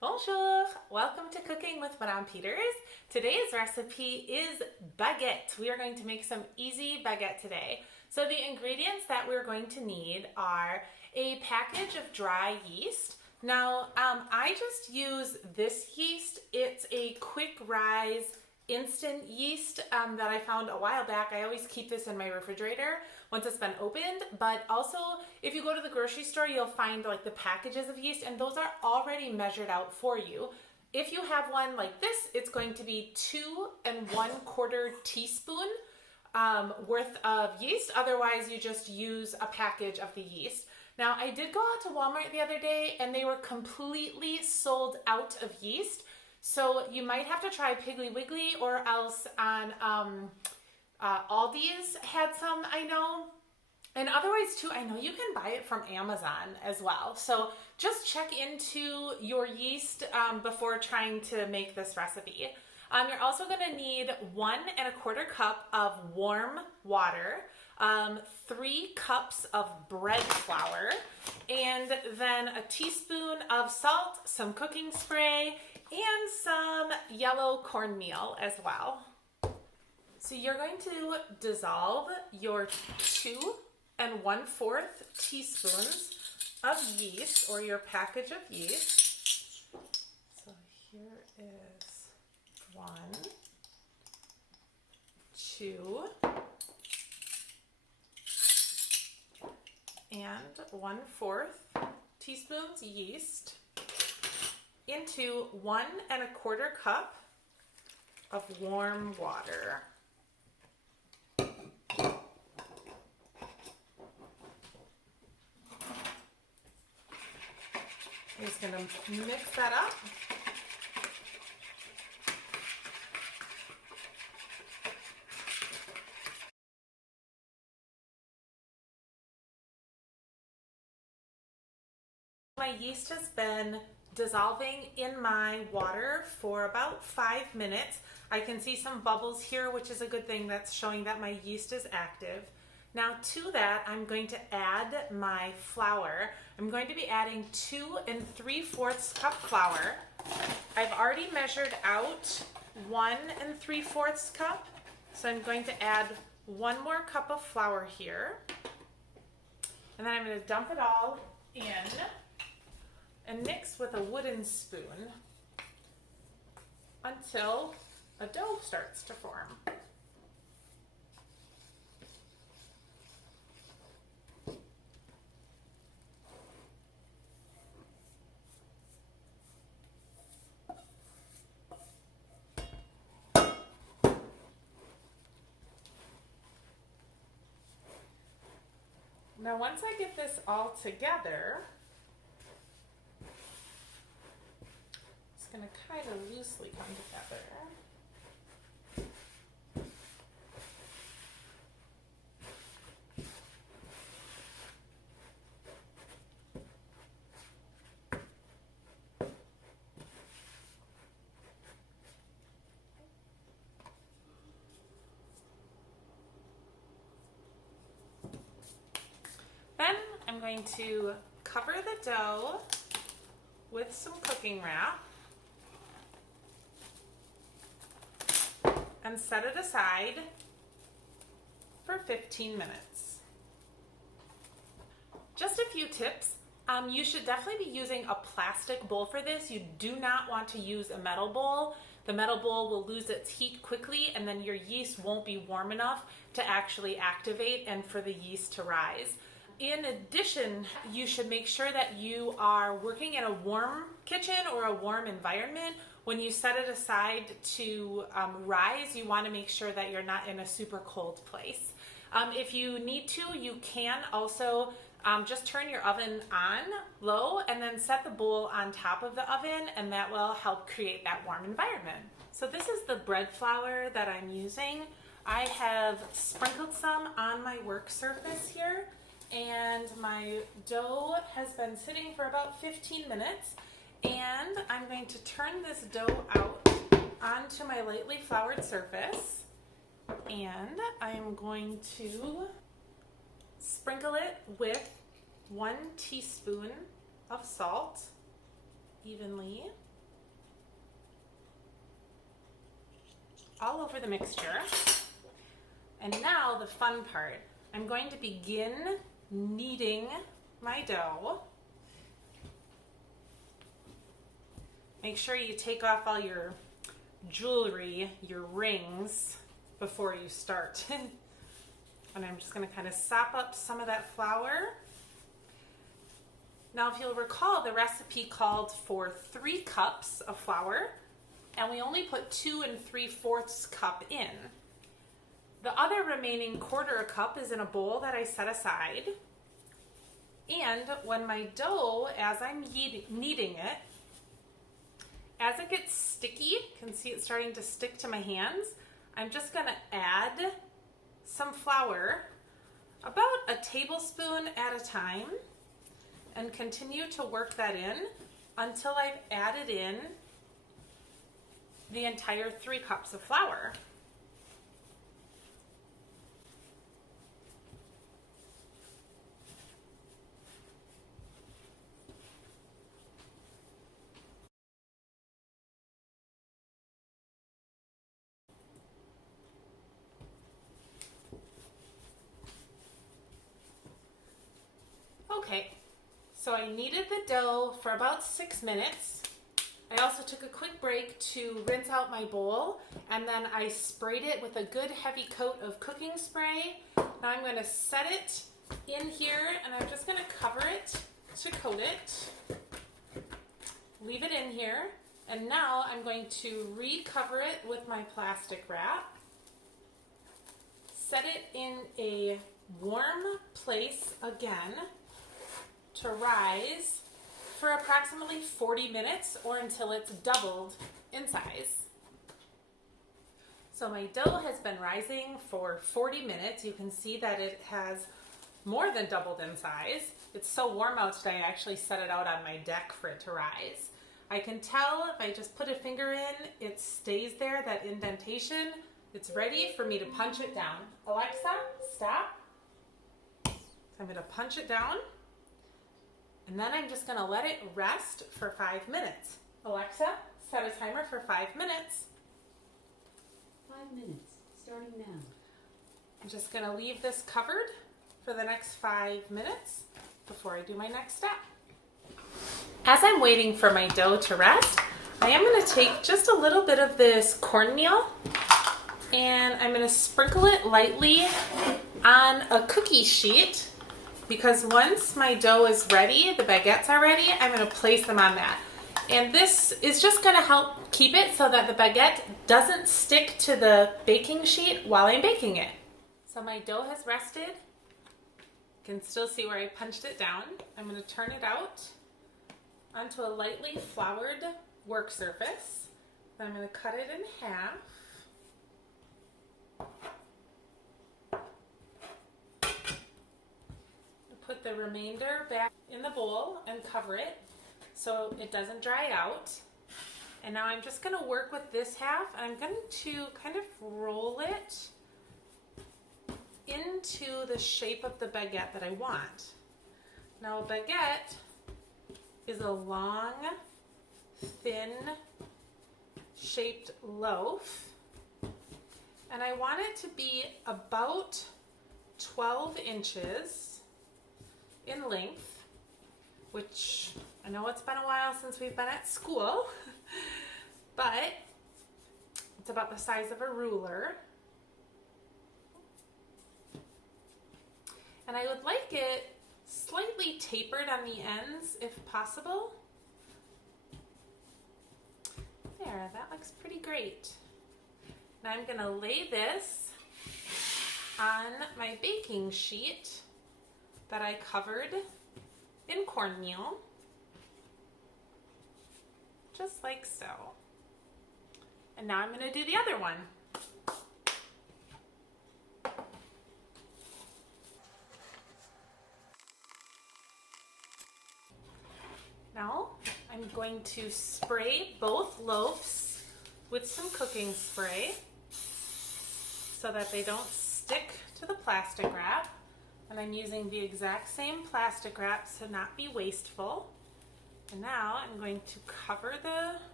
Bonjour! Welcome to Cooking with Madame Peters. Today's recipe is baguette. We are going to make some easy baguette today. So the ingredients that we're going to need are a package of dry yeast. Now, I just use this yeast. It's a quick rise instant yeast that I found a while back. I always keep this in my refrigerator once it's been opened, but also if you go to the grocery store, you'll find like the packages of yeast and those are already measured out for you. If you have one like this, it's going to be 2 1/4 teaspoon worth of yeast. Otherwise, you just use a package of the yeast. Now, I did go out to Walmart the other day and they were completely sold out of yeast. So you might have to try Piggly Wiggly, or else on Aldi's had some, I know. And otherwise too, I know you can buy it from Amazon as well. So just check into your yeast before trying to make this recipe. You're also gonna need 1 1/4 cup of warm water, 3 cups of bread flour, and then a teaspoon of salt, some cooking spray, and some yellow cornmeal as well. So you're going to dissolve your 2 1/4 teaspoons of yeast, or your package of yeast. So here is 1, 2, and 1/4 teaspoons yeast into 1 1/4 cup of warm water. I'm just going to mix that up. My yeast has been dissolving in my water for about 5 minutes. I can see some bubbles here, which is a good thing. That's showing that my yeast is active. Now to that, I'm going to add my flour. I'm going to be adding 2 3/4 cup flour. I've already measured out 1 3/4 cup, so I'm going to add 1 more cup of flour here. And then I'm going to dump it all in and mix with a wooden spoon until a dough starts to form. Now once I get this all together, it's going to kind of loosely come together. Then I'm going to cover the dough with some cooking wrap and set it aside for 15 minutes. Just a few tips. You should definitely be using a plastic bowl for this. You do not want to use a metal bowl. The metal bowl will lose its heat quickly and then your yeast won't be warm enough to actually activate and for the yeast to rise. In addition, you should make sure that you are working in a warm kitchen or a warm environment. When you set it aside to rise, you want to make sure that you're not in a super cold place. If you need to, you can also just turn your oven on low and then set the bowl on top of the oven, and that will help create that warm environment. So this is the bread flour that I'm using. I have sprinkled some on my work surface here, and my dough has been sitting for about 15 minutes, and I'm going to turn this dough out onto my lightly floured surface, and I'm going to sprinkle it with 1 teaspoon of salt evenly. all over the mixture. And now the fun part. I'm going to begin kneading my dough. Make sure you take off all your jewelry, your rings, before you start. And I'm just going to kind of sop up some of that flour. Now, if you'll recall, the recipe called for 3 cups of flour, and we only put 2 3/4 cup in. The other remaining 1/4 cup is in a bowl that I set aside. And when my dough, as I'm kneading it, as it gets sticky, you can see it starting to stick to my hands, I'm just going to add some flour, about a tablespoon at a time, and continue to work that in until I've added in the entire 3 cups of flour. Okay, so I kneaded the dough for about 6 minutes. I also took a quick break to rinse out my bowl, and then I sprayed it with a good heavy coat of cooking spray. Now I'm going to set it in here, and I'm just going to cover it to coat it. Leave it in here, and now I'm going to recover it with my plastic wrap. Set it in a warm place again to rise for approximately 40 minutes or until it's doubled in size. So my dough has been rising for 40 minutes. You can see that it has more than doubled in size. It's so warm out today, I actually set it out on my deck for it to rise. I can tell if I just put a finger in, it stays there, that indentation. It's ready for me to punch it down. Alexa, stop. So I'm going to punch it down. And then I'm just going to let it rest for 5 minutes. Alexa, set a timer for 5 minutes. 5 minutes, starting now. I'm just going to leave this covered for the next 5 minutes before I do my next step. As I'm waiting for my dough to rest, I am going to take just a little bit of this cornmeal and I'm going to sprinkle it lightly on a cookie sheet, because once my dough is ready, the baguettes are ready, I'm going to place them on that. And this is just going to help keep it so that the baguette doesn't stick to the baking sheet while I'm baking it. So my dough has rested. You can still see where I punched it down. I'm going to turn it out onto a lightly floured work surface. Then I'm going to cut it in half. Put the remainder back in the bowl and cover it so it doesn't dry out. And now I'm just going to work with this half, and I'm going to kind of roll it into the shape of the baguette that I want. Now a baguette is a long, thin shaped loaf, and I want it to be about 12 inches in length, which I know it's been a while since we've been at school, but it's about the size of a ruler. And I would like it slightly tapered on the ends if possible. There, that looks pretty great. Now I'm going to lay this on my baking sheet that I covered in cornmeal, just like so. And now I'm going to do the other one. Now I'm going to spray both loaves with some cooking spray so that they don't stick to the plastic wrap. And I'm using the exact same plastic wrap to not be wasteful. And now I'm going to cover the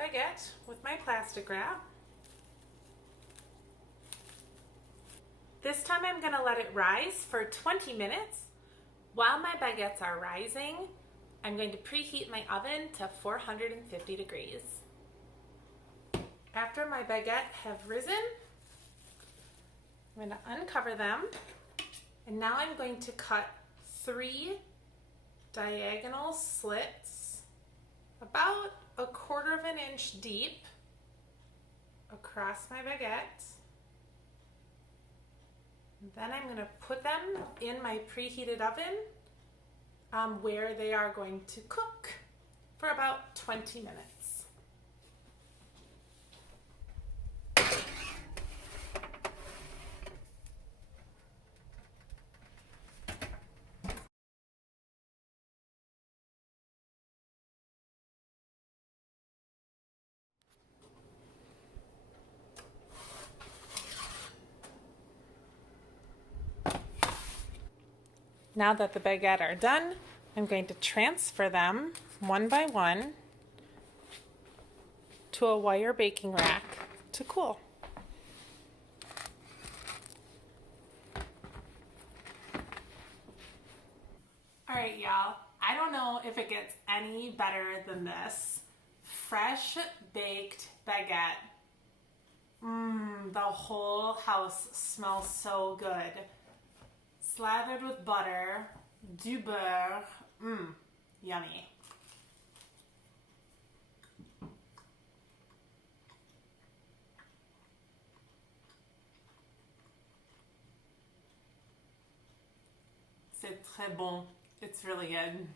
baguette with my plastic wrap. This time I'm gonna let it rise for 20 minutes. While my baguettes are rising, I'm going to preheat my oven to 450 degrees. After my baguettes have risen, I'm going to uncover them, and now I'm going to cut 3 diagonal slits about 1/4 inch deep across my baguette. Then I'm going to put them in my preheated oven where they are going to cook for about 20 minutes. Now that the baguettes are done, I'm going to transfer them one by one to a wire baking rack to cool. All right, y'all, I don't know if it gets any better than this. Fresh baked baguette. The whole house smells so good. Slathered with butter, du beurre, yummy. C'est très bon. It's really good.